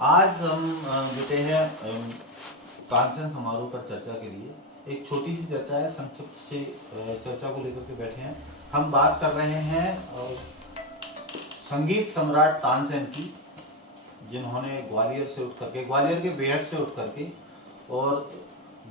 आज हम जुटे हैं तानसेन समारोह पर चर्चा के लिए। एक छोटी सी चर्चा है, संक्षिप्त से चर्चा को लेकर के बैठे हैं। हम बात कर रहे हैं संगीत सम्राट तानसेन की, जिन्होंने ग्वालियर से उठ करके, ग्वालियर के बेहट से उठ करके और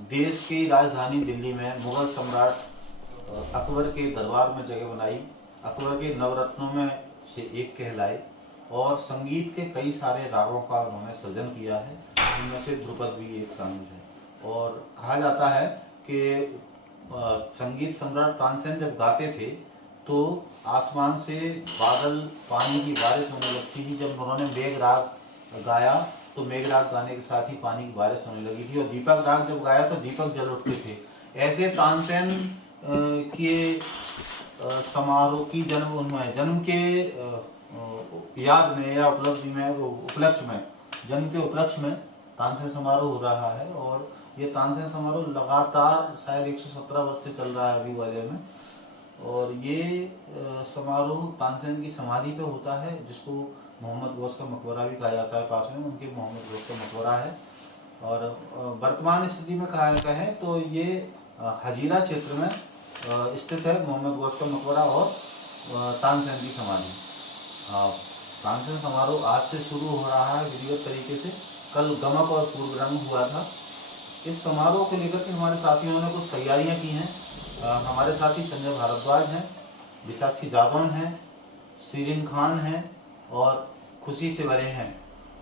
देश की राजधानी दिल्ली में मुगल सम्राट अकबर के दरबार में जगह बनाई। अकबर के नवरत्नों में से एक कहलाए और संगीत के कई सारे रागों का उन्होंने सृजन किया है। इनमें से ध्रुपद भी एक शामिल है। और कहा जाता है कि संगीत सम्राट तानसेन जब गाते थे तो आसमान से बादल, पानी की बारिश होने लगती थी। जब उन्होंने मेघ राग गाया तो मेघ राग गाने के साथ ही पानी की बारिश होने लगी थी। और दीपक राग जब गाया तो दीपक जल उठते थे। ऐसे तानसेन के समारोह की जन्म के याद में या उपलब्धि में, उपलक्ष्य में, जन्म के उपलक्ष्य में तानसेन समारोह हो रहा है। और ये तानसेन समारोह लगातार शायद 117 वर्ष से चल रहा है अभी ग्वालियर में। और ये समारोह तानसेन की समाधि पे होता है, जिसको मोहम्मद गौस का मकबरा भी कहा जाता है। पास में उनके मोहम्मद गौस का मकबरा है। और वर्तमान स्थिति में कहा जाता है तो ये हजीरा क्षेत्र में स्थित है मोहम्मद गौस का मकबरा और तानसेन की समाधि। तानसेन समारोह आज से शुरू हो रहा है विधिवत तरीके से। कल गमक और पूर्व रंग हुआ था। इस समारोह को लेकर के हमारे साथियों ने कुछ तैयारियां की हैं। हमारे साथी संजय भारद्वाज हैं, विशाक्षी जादौन हैं, सीरीन खान हैं और खुशी से भरे हैं।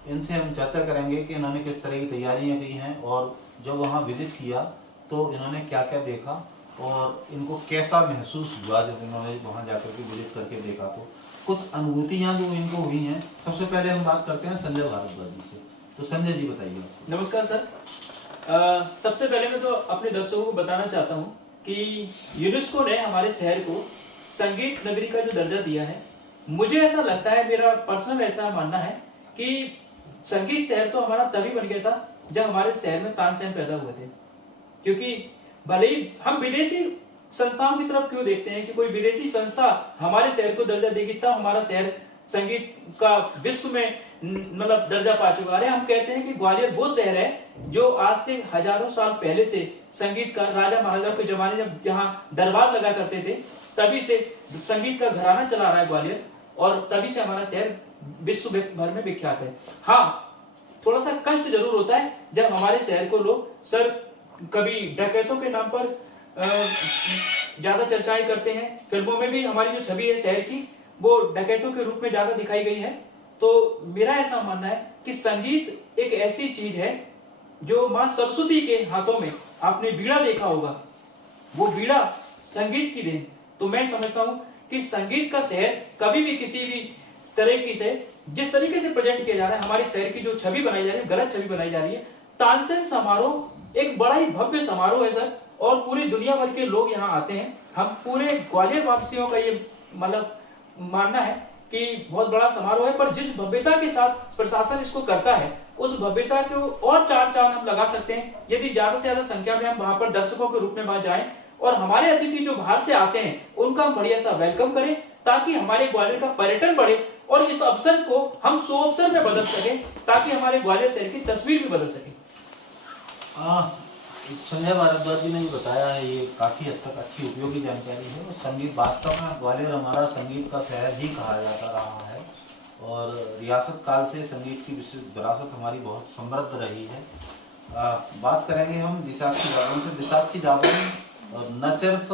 इनसे हम चर्चा करेंगे कि इन्होंने किस तरह की तैयारियां की हैं और जब वहाँ विजिट किया तो इन्होंने क्या क्या देखा और इनको कैसा महसूस हुआ जब इन्होंने वहाँ जाकर के विजिट करके देखा। तो कुछ अनुभूतियां जो इनको हुई हैं। सबसे पहले हम बात करते हैं संजय भारद्वाज जी से। तो संजय जी बताइए। नमस्कार सर। सबसे पहले मैं तो अपने दर्शकों को बताना चाहता हूँ कि यूनेस्को ने हमारे शहर को संगीत नगरी का जो दर्जा दिया है, मुझे ऐसा लगता है, मेरा पर्सनल ऐसा मानना है कि संगीत शहर तो हमारा तभी बन गया था जब हमारे शहर में तानसेन पैदा हुए थे। क्योंकि भले ही हम विदेशी संस्थाओं की तरफ क्यों देखते हैं कि कोई विदेशी संस्था हमारे शहर को दर्जा देगी तब हमारा शहर संगीत का विश्व में मतलब दर्जा पा चुका। अरे हम कहते हैं कि ग्वालियर वो शहर है जो आज से हजारों साल पहले से संगीत का, राजा महाराजा के जमाने जब यहाँ दरबार लगा करते थे तभी से संगीत का घराना चला रहा है ग्वालियर। और तभी से हमारा शहर विश्व भर में विख्यात है। हाँ, थोड़ा सा कष्ट जरूर होता है जब हमारे शहर को लोग सर कभी डकैतों के नाम पर ज्यादा चर्चाएं करते हैं। फिल्मों में भी हमारी जो छवि है शहर की वो डकैतों के रूप में ज्यादा दिखाई गई है। तो मेरा ऐसा मानना है कि संगीत एक ऐसी चीज है जो माँ सरस्वती के हाथों में, आपने बीड़ा देखा होगा, वो बीड़ा संगीत की देन। तो मैं समझता हूँ कि संगीत का शहर कभी भी किसी भी तरीके से, जिस तरीके से प्रेजेंट किया जा रहा है, हमारे शहर की जो छवि बनाई जा रही है, गलत छवि बनाई जा रही है। तानसेन समारोह एक बड़ा ही भव्य समारोह है सर, और पूरी दुनिया भर के लोग यहाँ आते हैं। हम पूरे ग्वालियर वासियों का ये मतलब मानना है कि बहुत बड़ा समारोह है, पर जिस भव्यता के साथ प्रशासन इसको करता है उस भव्यता को और चार चांद हम लगा सकते हैं यदि ज्यादा से ज्यादा संख्या में हम वहां पर दर्शकों के रूप में वहां जाएं और हमारे अतिथि जो बाहर से आते हैं उनका हम बढ़िया सा वेलकम करें, ताकि हमारे ग्वालियर का पर्यटन बढ़े और इस अवसर को हम सो अवसर में बदल सके, ताकि हमारे ग्वालियर शहर की तस्वीर भी बदल सके। संजय भारद्वाज जी ने जो बताया है ये काफी हद तक अच्छी उपयोगी जानकारी है। और संगीत वास्तव में ग्वालियर हमारा संगीत का शहर ही कहा जाता रहा है और रियासत काल से संगीत की विरासत हमारी बहुत समृद्ध रही है। बात करेंगे हम दिशाक्षी जादौन से। दिशाक्षी जादौन न सिर्फ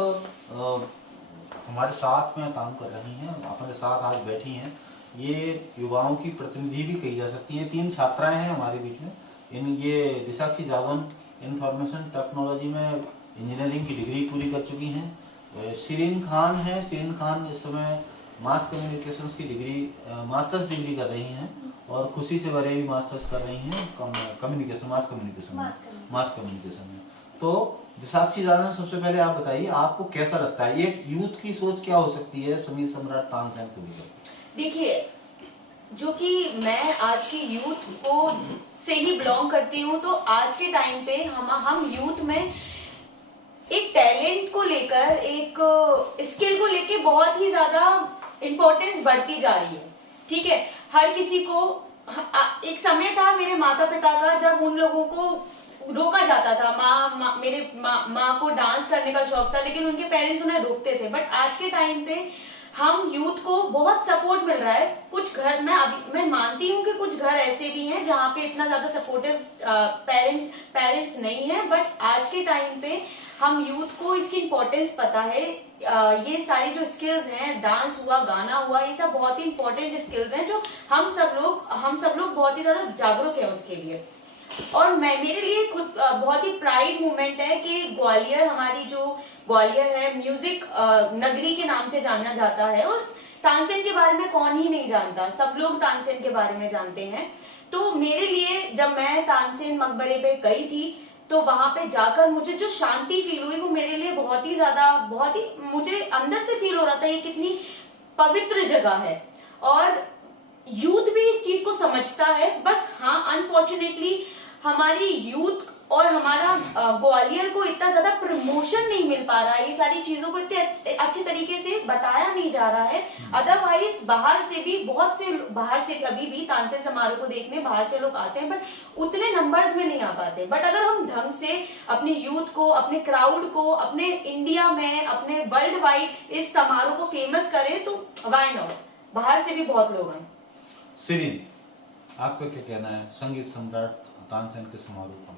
हमारे साथ में काम कर रही हैं, हमारे साथ आज बैठी हैं, ये युवाओं की प्रतिनिधि भी कही जा सकती है। 3 छात्राएं हैं हमारे बीच में। ये दिशाक्षी जादौन इंफॉर्मेशन टेक्नोलॉजी में इंजीनियरिंग की डिग्री पूरी कर चुकी हैं। सीरीन खान है। सीरीन खान इस समय मास कम्युनिकेशंस की डिग्री, मास्टर्स डिग्री कर रही हैं और खुशी से भरे भी मास्टर्स कर रही हैं कम्युनिकेशन, मास कम्युनिकेशन में। तो दिशाक्षी जादौन, सबसे पहले आप बताइए आपको कैसा लगता है, एक यूथ की सोच क्या हो सकती है संगीत सम्राट तानसेन को लेकर? देखिए, जो कि मैं आज की यूथ को से ही बिलोंग करती हूँ, तो आज के टाइम पे हम यूथ में एक टैलेंट को लेकर, एक स्किल को लेकर बहुत ही ज्यादा इम्पोर्टेंस बढ़ती जा रही है। ठीक है, हर किसी को एक समय था मेरे माता पिता का जब उन लोगों को रोका जाता था। मेरे माँ को डांस करने का शौक था, लेकिन उनके पेरेंट्स उन्हें रोकते थे। बट आज के टाइम पे हम यूथ को बहुत सपोर्ट मिल रहा है। कुछ घर मैं मानती हूँ कि कुछ घर ऐसे भी हैं जहाँ पे इतना ज्यादा सपोर्टिव पेरेंट्स नहीं है, बट आज के टाइम पे हम यूथ को इसकी इम्पोर्टेंस पता है। ये सारी जो स्किल्स हैं, डांस हुआ, गाना हुआ, ये सब बहुत ही इंपॉर्टेंट स्किल्स हैं जो हम सब लोग बहुत ही ज्यादा जागरूक है उसके लिए। और मेरे लिए खुद बहुत ही प्राइड मोमेंट है कि ग्वालियर, हमारी जो ग्वालियर है, म्यूजिक नगरी के नाम से जाना जाता है। और तानसेन के बारे में कौन ही नहीं जानता, सब लोग तानसेन के बारे में जानते हैं। तो मेरे लिए जब मैं तानसेन मकबरे पे गई थी तो वहां पे जाकर मुझे जो शांति फील हुई वो मेरे लिए बहुत ही मुझे अंदर से फील हो रहा था ये कितनी पवित्र जगह है। और यूथ भी इस चीज को समझता है। बस हाँ, अनफॉर्चुनेटली हमारी यूथ और हमारा ग्वालियर को इतना ज्यादा प्रमोशन नहीं मिल पा रहा है, ये सारी चीजों को इतने अच्छे तरीके से बताया नहीं जा रहा है। अदरवाइज बाहर से अभी भी तानसेन समारोह को देखने बाहर से लोग आते हैं, बट उतने नंबर्स में नहीं आ पाते। बट अगर हम ढंग से अपने यूथ को, अपने क्राउड को, अपने इंडिया में, अपने वर्ल्ड वाइड इस समारोह को फेमस करें तो व्हाई नॉट, बाहर से भी बहुत लोग हैं। सिरिन, आपका क्या कहना है संगीत सम्राट तानसेन के समारोह को?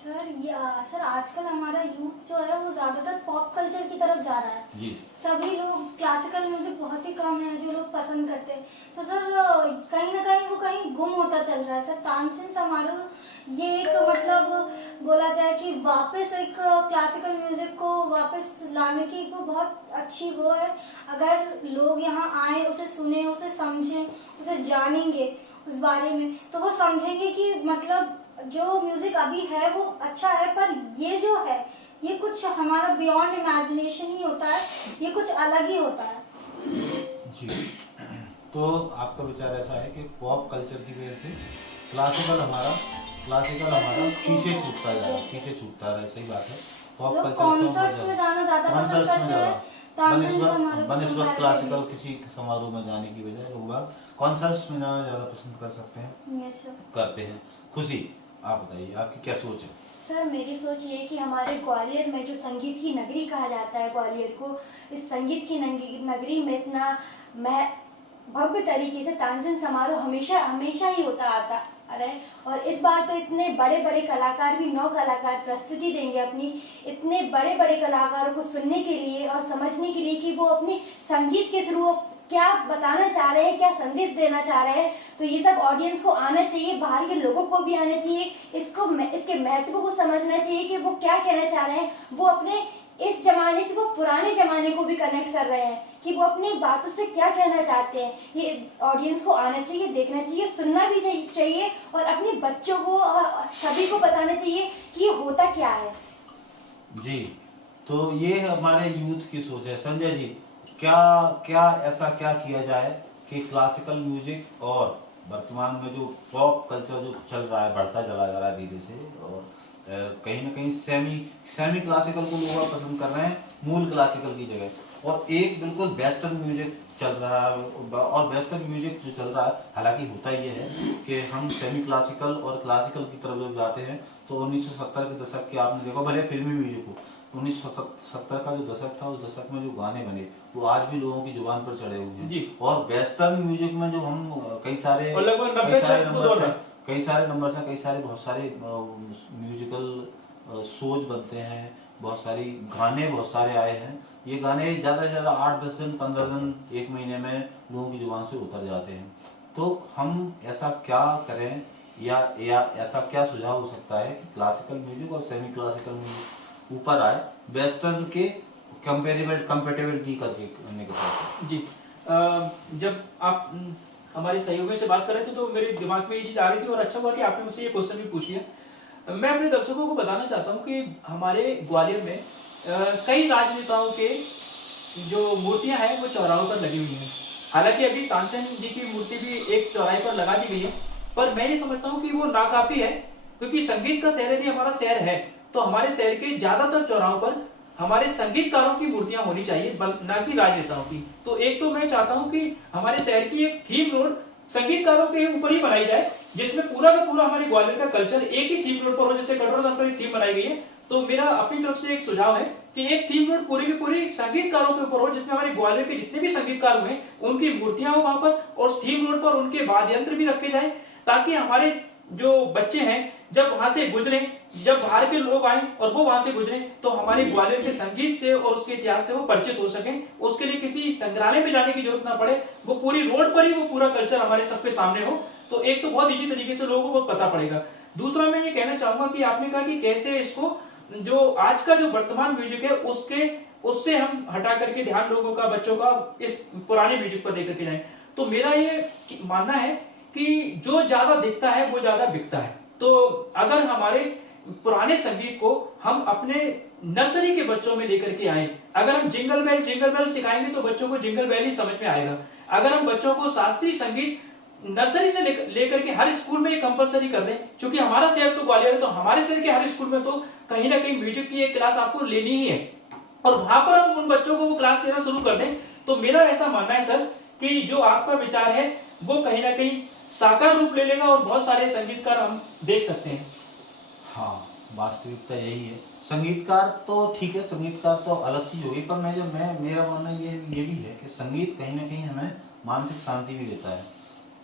सर आजकल हमारा यूथ जो है वो ज्यादातर पॉप कल्चर की तरफ जा रहा है जी। सभी लोग क्लासिकल म्यूजिक बहुत ही कम है जो लोग पसंद करते हैं। तो सर कहीं ना कहीं वो कहीं गुम होता चल रहा है। सर तानसेन समारोह ये एक मतलब बोला जाए कि वापस एक क्लासिकल म्यूजिक को वापस लाने की वो बहुत अच्छी वो है। अगर लोग यहाँ आए, उसे सुने, उसे समझें, उसे जानेंगे उस बारे में, तो वो समझेंगे कि मतलब जो म्यूजिक अभी है वो अच्छा है, पर ये जो है ये कुछ हमारा बियॉन्ड इमेजिनेशन ही होता है, ये कुछ अलग ही होता है। जी, तो आपका विचार ऐसा है कि पॉप कल्चर की वजह से क्लासिकल हमारा पीछे छूटता जा रहा है। सही बात है। पॉप कल्चर कॉन्सर्ट्स में जाना ज्यादा पसंद करते हैं, बनस्पत क्लासिकल किसी समारोह में जाने की बजाय लोग कॉन्सर्ट्स में जाना ज्यादा पसंद कर सकते हैं, करते हैं। खुशी, आप बताइए आपकी क्या सोच है? सर मेरी सोच ये है कि हमारे ग्वालियर में जो संगीत की नगरी कहा जाता है ग्वालियर को, इस संगीत की नगरी में इतना भव्य तरीके से तानसेन समारोह हमेशा ही होता आता रहे। और इस बार तो इतने बड़े बड़े कलाकार भी 9 कलाकार प्रस्तुति देंगे अपनी, इतने बड़े बड़े कलाकारों को सुनने के लिए और समझने के लिए कि वो अपने संगीत के थ्रू क्या बताना चाह रहे हैं, क्या संदेश देना चाह रहे हैं। तो ये सब ऑडियंस को आना चाहिए, बाहर के लोगों को भी आना चाहिए, इसके महत्व को समझना चाहिए कि वो क्या कहना चाह रहे हैं। वो अपने इस जमाने से वो पुराने जमाने को भी कनेक्ट कर रहे हैं कि वो अपनी बातों से क्या कहना चाहते हैं। ये ऑडियंस को आना चाहिए, देखना चाहिए, सुनना भी चाहिए और अपने बच्चों को सभी को बताना चाहिए कि ये होता क्या है। जी, तो ये हमारे यूथ की सोच है। संजय जी, क्या ऐसा किया जाए कि क्लासिकल म्यूजिक और वर्तमान में जो पॉप कल्चर जो चल रहा है, बढ़ता चला जा रहा है धीरे से, और कहीं ना कहीं सेमी क्लासिकल को लोग पसंद कर रहे हैं मूल क्लासिकल की जगह, और एक बिल्कुल वेस्टर्न म्यूजिक चल रहा है। और वेस्टर्न म्यूजिक जो चल रहा है, हालांकि होता ये है कि हम सेमी क्लासिकल और क्लासिकल की तरफ जब जाते हैं तो 1970 के दशक के आपने देखा, भले फिल्मी म्यूजिक हो, 1970 का जो दशक था, उस दशक में जो गाने बने वो आज भी लोगों की जुबान पर चढ़े हुए हैं। और वेस्टर्न म्यूजिक में जो हम कई सारे बहुत सारे म्यूजिकल शोज बनते हैं, बहुत सारे आए हैं। ये गाने ज्यादा से ज्यादा 8-10 दिन, 15 दिन, 1 महीने में लोगों की जुबान से उतर जाते हैं। तो हम ऐसा क्या करें, या ऐसा क्या सुझाव हो सकता है कि क्लासिकल म्यूजिक और सेमी क्लासिकल म्यूजिक ऊपर आए, वेस्टर्न के कंपेटेबिलिटी करने के साथ? जी, जब आप हमारे सहयोगियों से बात कर रहे थे तो मेरे दिमाग में ये चीज आ रही थी, और अच्छा हुआ कि आपने मुझसे ये क्वेश्चन भी पूछ लिया। मैं अपने दर्शकों को बताना चाहता हूँ कि हमारे ग्वालियर में कई राजनेताओं के जो मूर्तियां हैं वो चौराहों पर लगी हुई हैं। हालांकि अभी तानसेन जी की मूर्ति भी एक चौराहे पर लगा दी गई है, पर मैं ये समझता हूँ कि वो नाकाफी है, क्योंकि संगीत का शहर यदि हमारा शहर है तो हमारे शहर के ज्यादातर चौराहों पर हमारे संगीतकारों की मूर्तियां होनी चाहिए, न कि राजनेताओं की। तो एक तो मैं चाहता हूं कि हमारे शहर की एक थीम रोड संगीतकारों के ऊपर ही बनाई जाए, जिसमें पूरा का पूरा हमारे ग्वालियर का कल्चर एक ही थीम रोड पर हो, जैसे कटोरा पर एक थीम बनाई गई है। तो मेरा अपनी तरफ से एक सुझाव है कि एक थीम रोड पूरी की पूरी संगीतकारों के ऊपर हो, जिसमें हमारे ग्वालियर के जितने भी संगीतकार हुए उनकी मूर्तियां हो वहां पर, और उस थीम रोड पर उनके वाद्य यंत्र भी रखे जाए, ताकि हमारे जो बच्चे हैं जब वहां से गुजरे, जब बाहर के लोग आए और वो वहां से गुजरे, तो हमारे ग्वालियर के संगीत से और उसके इतिहास से वो परिचित हो सके। उसके लिए किसी संग्रहालय में जाने की जरूरत ना पड़े, वो पूरी रोड पर ही वो पूरा कल्चर हमारे सबके सामने हो। तो एक तो बहुत इजी तरीके से लोगों को पता पड़ेगा। दूसरा मैं ये कहना चाहूंगा कि आपने कहा कि कैसे इसको जो आज का जो वर्तमान म्यूजिक है उससे हम हटा करके ध्यान लोगों का, बच्चों का इस पुराने म्यूजिक पर लेकर के जाए। तो मेरा ये मानना है कि जो ज्यादा दिखता है वो ज्यादा बिकता है। तो अगर हमारे पुराने संगीत को हम अपने नर्सरी के बच्चों में लेकर के आए, अगर हम जिंगल बेल सिखाएंगे तो बच्चों को जिंगल बेल ही समझ में आएगा। अगर हम बच्चों को शास्त्रीय संगीत नर्सरी से लेकर के हर स्कूल में ये कंपलसरी कर दें, क्योंकि हमारा शहर तो ग्वालियर है, तो हमारे शहर के हर स्कूल में तो कहीं ना कहीं म्यूजिक की एक क्लास आपको लेनी ही है, और वहां पर हम उन बच्चों को वो क्लास देना शुरू कर दें, तो मेरा ऐसा मानना है सर कि जो आपका विचार है वो कहीं ना कहीं साकार रूप ले लेगा और बहुत सारे संगीतकार हम देख सकते हैं। हाँ, वास्तविकता यही है। संगीतकार तो ठीक है, संगीतकार तो अलग चीज होगी, पर मेरा मानना ये भी है कि संगीत कहीं ना कहीं हमें मानसिक शांति भी देता है।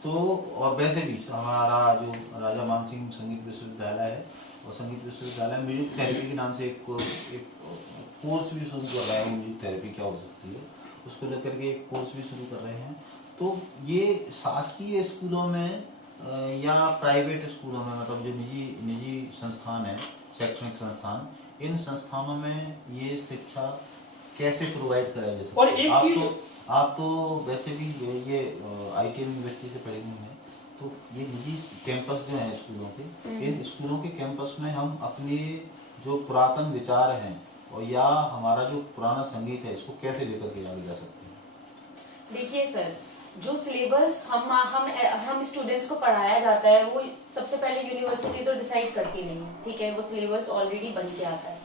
तो और वैसे भी हमारा जो राजा मानसिंह संगीत विश्वविद्यालय है, और संगीत विश्वविद्यालय म्यूजिक थेरेपी के नाम से एक कोर्स भी शुरू कर रहा है। म्यूजिक थेरेपी क्या हो सकती है उसको लेकर के एक कोर्स भी शुरू कर रहे हैं। तो ये शासकीय स्कूलों में या प्राइवेट स्कूलों में, मतलब जो निजी संस्थान है, शैक्षणिक संस्थान, इन संस्थानों में ये शिक्षा कैसे प्रोवाइड कराई जा सकती है? आप तो वैसे भी ये ITM यूनिवर्सिटी से पढ़े हुए हैं, तो ये निजी कैंपस जो है स्कूलों के, इन स्कूलों के कैंपस में हम अपने जो पुरातन विचार हैं और या हमारा जो पुराना संगीत है, इसको कैसे लेकर के आगे जा सकते हैं? देखिए सर, जो सिलेबस हम स्टूडेंट्स को पढ़ाया जाता है वो सबसे पहले यूनिवर्सिटी तो डिसाइड करती नहीं है, ठीक है, वो सिलेबस ऑलरेडी बन के आता है।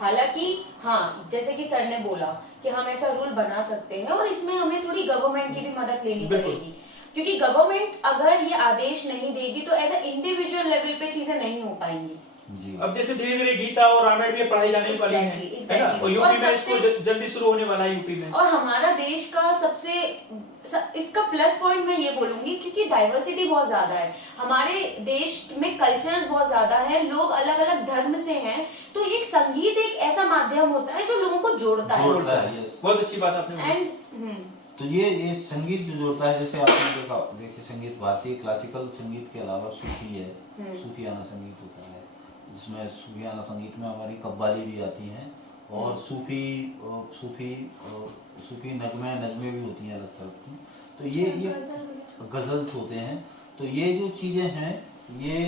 हालांकि हाँ, जैसे कि सर ने बोला कि हम ऐसा रूल बना सकते हैं, और इसमें हमें थोड़ी गवर्नमेंट की भी मदद लेनी पड़ेगी, क्योंकि गवर्नमेंट अगर ये आदेश नहीं देगी तो एज ए इंडिविजुअल लेवल पे चीजें नहीं हो पाएंगी। अब जैसे धीरे धीरे गीता और रामायण में पढ़ाई जाने वाली है, और यूपी में इसको जल्दी शुरू होने वाला है यूपी में। और हमारा देश का इसका प्लस पॉइंट मैं ये बोलूंगी, क्योंकि डाइवर्सिटी बहुत ज्यादा है हमारे देश में, कल्चर्स बहुत ज्यादा है, लोग अलग अलग धर्म से हैं, तो ये संगीत एक ऐसा माध्यम होता है जो लोगों को जोड़ता है। बहुत अच्छी बात आपने तो ये संगीत जो जोड़ता है, जैसे आपने देखा, देखिए संगीत भारतीय क्लासिकल संगीत के अलावा सूफी है, सूफियाना संगीत होता है, जिसमें सूफियाना संगीत में हमारी कव्वाली भी आती हैं, और सूफी नगमे भी होती हैं अलग तरह की। तो ये गजल्स होते हैं। तो ये जो चीजें हैं, ये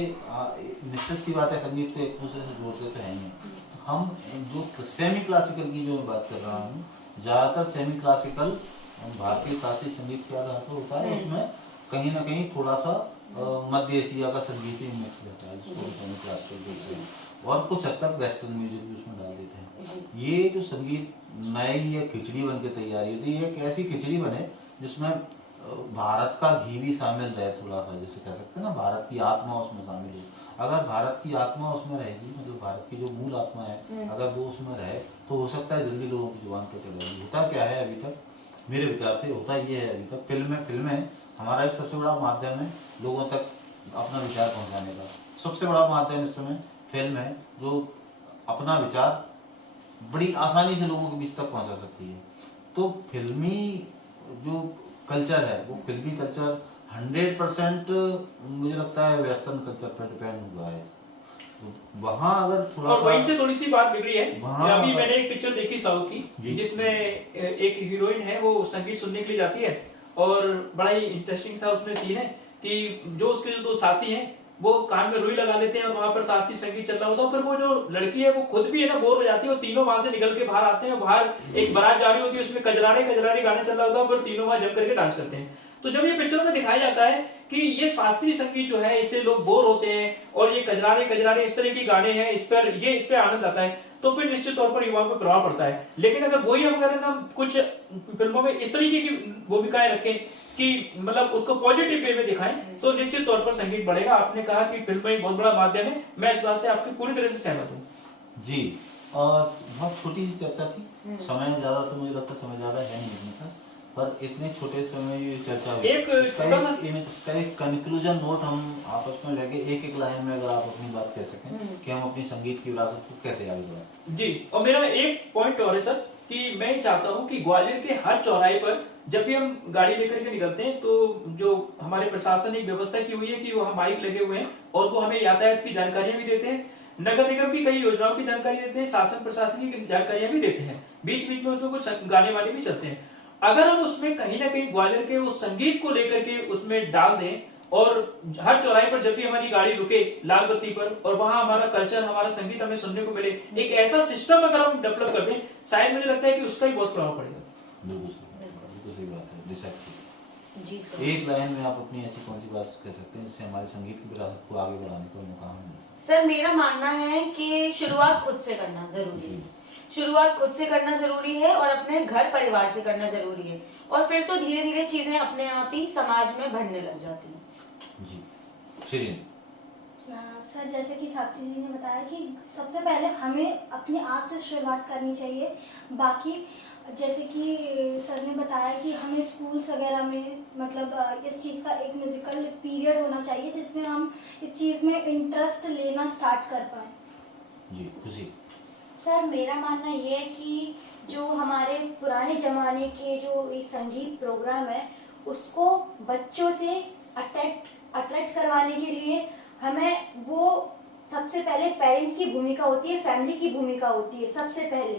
निश्चित सी बात है, संगीत को एक दूसरे से जोड़ते तो है नहीं। हम जो सेमी क्लासिकल की जो मैं बात कर रहा हूँ, ज्यादातर सेमी क्लासिकल भारतीय शास्त्रीय संगीत के आधार पर होता है, उसमें कहीं ना कहीं थोड़ा सा मध्य एशिया का संगीत भी मिक्स रहता है, जिसको सेमी क्लासिकल बोलते हैं, और कुछ हद तक वेस्टर्न म्यूजिक भी उसमें डाल देते हैं। ये जो संगीत नई या खिचड़ी बन के तैयारी होती है, एक ऐसी खिचड़ी बने जिसमें भारत का घी भी शामिल रहे, थोड़ा सा, जैसे कह सकते हैं ना, भारत की आत्मा उसमें शामिल हो। अगर भारत की आत्मा उसमें रहेगी, मतलब भारत की जो मूल आत्मा है, अगर वो उसमें रहे, तो हो सकता है जल्दी लोगों की जुबान पर चढ़ जाएगी। होता क्या है अभी तक, मेरे विचार से होता ये है, अभी तक फिल्में हमारा एक सबसे बड़ा माध्यम है लोगों तक अपना विचार पहुंचाने का। सबसे बड़ा माध्यम इस समय फिल्म है, जो अपना विचार बड़ी आसानी से लोगों के बीच तक पहुंचा सकती है। तो फिल्मी जो कल्चर है, वो फिल्मी कल्चर 100% मुझे लगता है वेस्टर्न कल्चर पर डिपेंड हुआ है। तो वहाँ अगर थोड़ा, और वहीं से थोड़ी सी बात बिगड़ी है। अभी मैंने एक पिक्चर देखी साउथ की, जिसमें एक हीरोइन है, वो संगीत सुनने के लिए जाती है, और बड़ा ही इंटरेस्टिंग सा उसमें सीन है कि जो उसके जो दो साथी हैं वो कान में रुई लगा लेते हैं, और वहां पर शास्त्रीय संगीत चल रहा होता है। फिर वो जो लड़की है वो खुद भी है ना बोर हो जाती है, वो तीनों वहां से निकल के बाहर आते हैं, बाहर एक बारात जा रही होती है, उसमें कजरारे गाने चल रहा होता है, फिर तीनों वहां जम करके डांस करते हैं। तो जब ये पिक्चर में दिखाया जाता है कि ये शास्त्रीय संगीत जो है, इससे लोग बोर होते हैं, और ये कजरारे इस तरह के गाने हैं, इस पे आनंद आता है, तो फिर निश्चित तौर पर युवाओं पर प्रभाव पड़ता है। लेकिन अगर वही हम अगर ना कुछ फिल्मों में इस तरीके की भूमिकाएं रखें कि मतलब उसको पॉजिटिव वे में दिखाएं तो निश्चित तौर पर संगीत बढ़ेगा। आपने कहा कि फिल्म एक बहुत बड़ा माध्यम है, मैं इस बात से आपकी पूरी तरह से सहमत हूँ जी। और बहुत छोटी सी चर्चा थी, समय ज्यादा तो मुझे लगता समय ज्यादा है नहीं इसमें का, पर इतने छोटे समय में ये चर्चा हुई। एक इसका एक कंक्लूजन नोट हम आपस में लेके एक लाइन में अगर आप अपनी बात कह सकें कि हम अपनी संगीत की विरासत को कैसे आगे बढ़ाएं। जी, और मेरा एक पॉइंट और है सर कि मैं चाहता हूं कि ग्वालियर के हर चौराहे पर जब भी हम गाड़ी लेकर के निकलते हैं तो जो हमारे प्रशासन ने एक व्यवस्था की हुई है कि वहाँ माइक लगे हुए हैं और वो हमें यातायात की जानकारियां भी देते हैं, नगर निगम की कई योजनाओं की जानकारी देते हैं, शासन प्रशासन की जानकारियां भी देते हैं, बीच बीच में उसमें कुछ गाने वाने भी चलते हैं। अगर हम उसमें कहीं ना कहीं ग्वालियर के उस संगीत को लेकर के उसमें डाल दें और हर चौराहे पर जब भी हमारी गाड़ी रुके लाल बत्ती पर और वहां हमारा कल्चर, हमारा संगीत हमें सुनने को मिले, एक ऐसा सिस्टम अगर हम डेवलप कर दें, शायद मुझे लगता है कि उसका ही बहुत प्रभाव पड़ेगा। बिल्कुल सही बात है डिसाइड जी सर। एक लाइन में आप अपनी ऐसी कौन सी बात कह सकते हैं जिससे हमारे संगीत की विरासत को आगे बढ़ाने का मौका हमें मिले? सर मेरा मानना है कि शुरुआत खुद से करना जरूरी है, शुरुआत खुद से करना जरूरी है और अपने घर परिवार से करना जरूरी है, और फिर तो धीरे धीरे चीजें अपने आप ही समाज में बढ़ने लग जाती हैं। जी शिरीन। सर जैसे कि साक्षी जी ने बताया कि सबसे पहले हमें अपने आप से शुरुआत करनी चाहिए। बाकी जैसे कि सर ने बताया कि हमें स्कूल्स वगैरह में मतलब इस चीज़ का एक म्यूजिकल पीरियड होना चाहिए जिसमें हम इस चीज़ में इंटरेस्ट लेना स्टार्ट कर पाएँ। जी खुशी। सर मेरा मानना ये है कि जो हमारे पुराने जमाने के जो ये संगीत प्रोग्राम है उसको बच्चों से अट्रैक्ट करवाने के लिए हमें वो सबसे पहले पेरेंट्स की भूमिका होती है, फैमिली की भूमिका होती है। सबसे पहले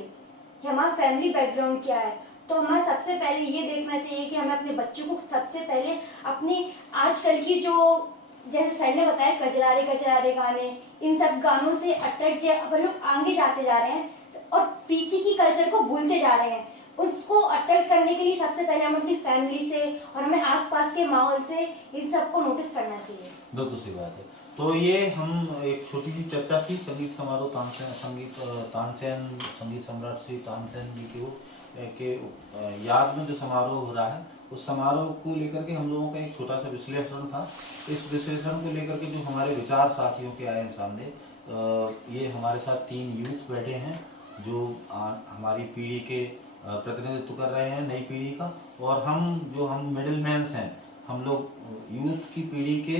कि हमारा फैमिली बैकग्राउंड क्या है, तो हमें सबसे पहले ये देखना चाहिए कि हमें अपने बच्चों को सबसे पहले अपनी आजकल की जो जैसे सर ने बताया कजरारे कजरारे गाने, इन सब गानों से अट्रैक्ट अपन लोग आगे जाते जा रहे हैं और पीछे की कल्चर को भूलते जा रहे हैं। उसको अट्रैक्ट करने के लिए सबसे पहले हम अपनी फैमिली से और हमें आसपास के माहौल से इन सबको नोटिस करना चाहिए। बिल्कुल सही बात है। तो ये हम एक छोटी सी चर्चा थी संगीत समारोह तानसेन संगीत सम्राट श्री तानसेन जी के याद में जो समारोह हो रहा है उस समारोह को लेकर के हम लोगों का एक छोटा सा विश्लेषण था। इस विश्लेषण को लेकर के जो हमारे विचार साथियों के आए हैं सामने, ये हमारे साथ 3 यूथ बैठे हैं जो हमारी पीढ़ी के प्रतिनिधित्व कर रहे हैं, नई पीढ़ी का, और हम मिडिल मैन्स हैं, हम लोग यूथ की पीढ़ी के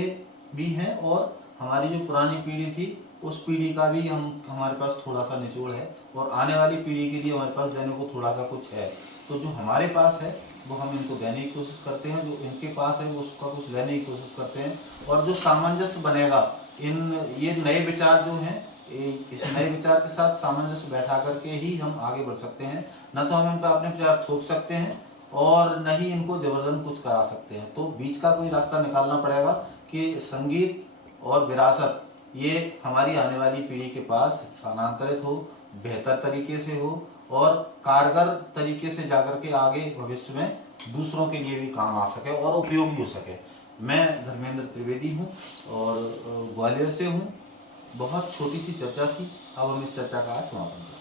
भी हैं और हमारी जो पुरानी पीढ़ी थी उस पीढ़ी का भी हमारे पास थोड़ा सा निचोड़ है और आने वाली पीढ़ी के लिए हमारे पास देने को थोड़ा सा कुछ है। तो जो हमारे पास है वो हम इनको देने की कोशिश करते हैं, जो इनके पास है वो उसका कुछ लेने की कोशिश करते हैं, और जो सामंजस्य बनेगा ये नए विचार जो हैं इस नए विचार के साथ सामंजस्य बैठा करके ही हम आगे बढ़ सकते हैं। न तो हम इन पर अपने विचार थोप सकते हैं और न ही इनको जबरदस्त कुछ करा सकते हैं। तो बीच का कोई रास्ता निकालना पड़ेगा कि संगीत और विरासत ये हमारी आने वाली पीढ़ी के पास स्थानांतरित हो, बेहतर तरीके से हो और कारगर तरीके से जाकर के आगे भविष्य में दूसरों के लिए भी काम आ सके और उपयोगी हो सके। मैं धर्मेंद्र त्रिवेदी हूँ और ग्वालियर से हूँ। बहुत छोटी सी चर्चा थी, अब हम इस चर्चा का समापन करें।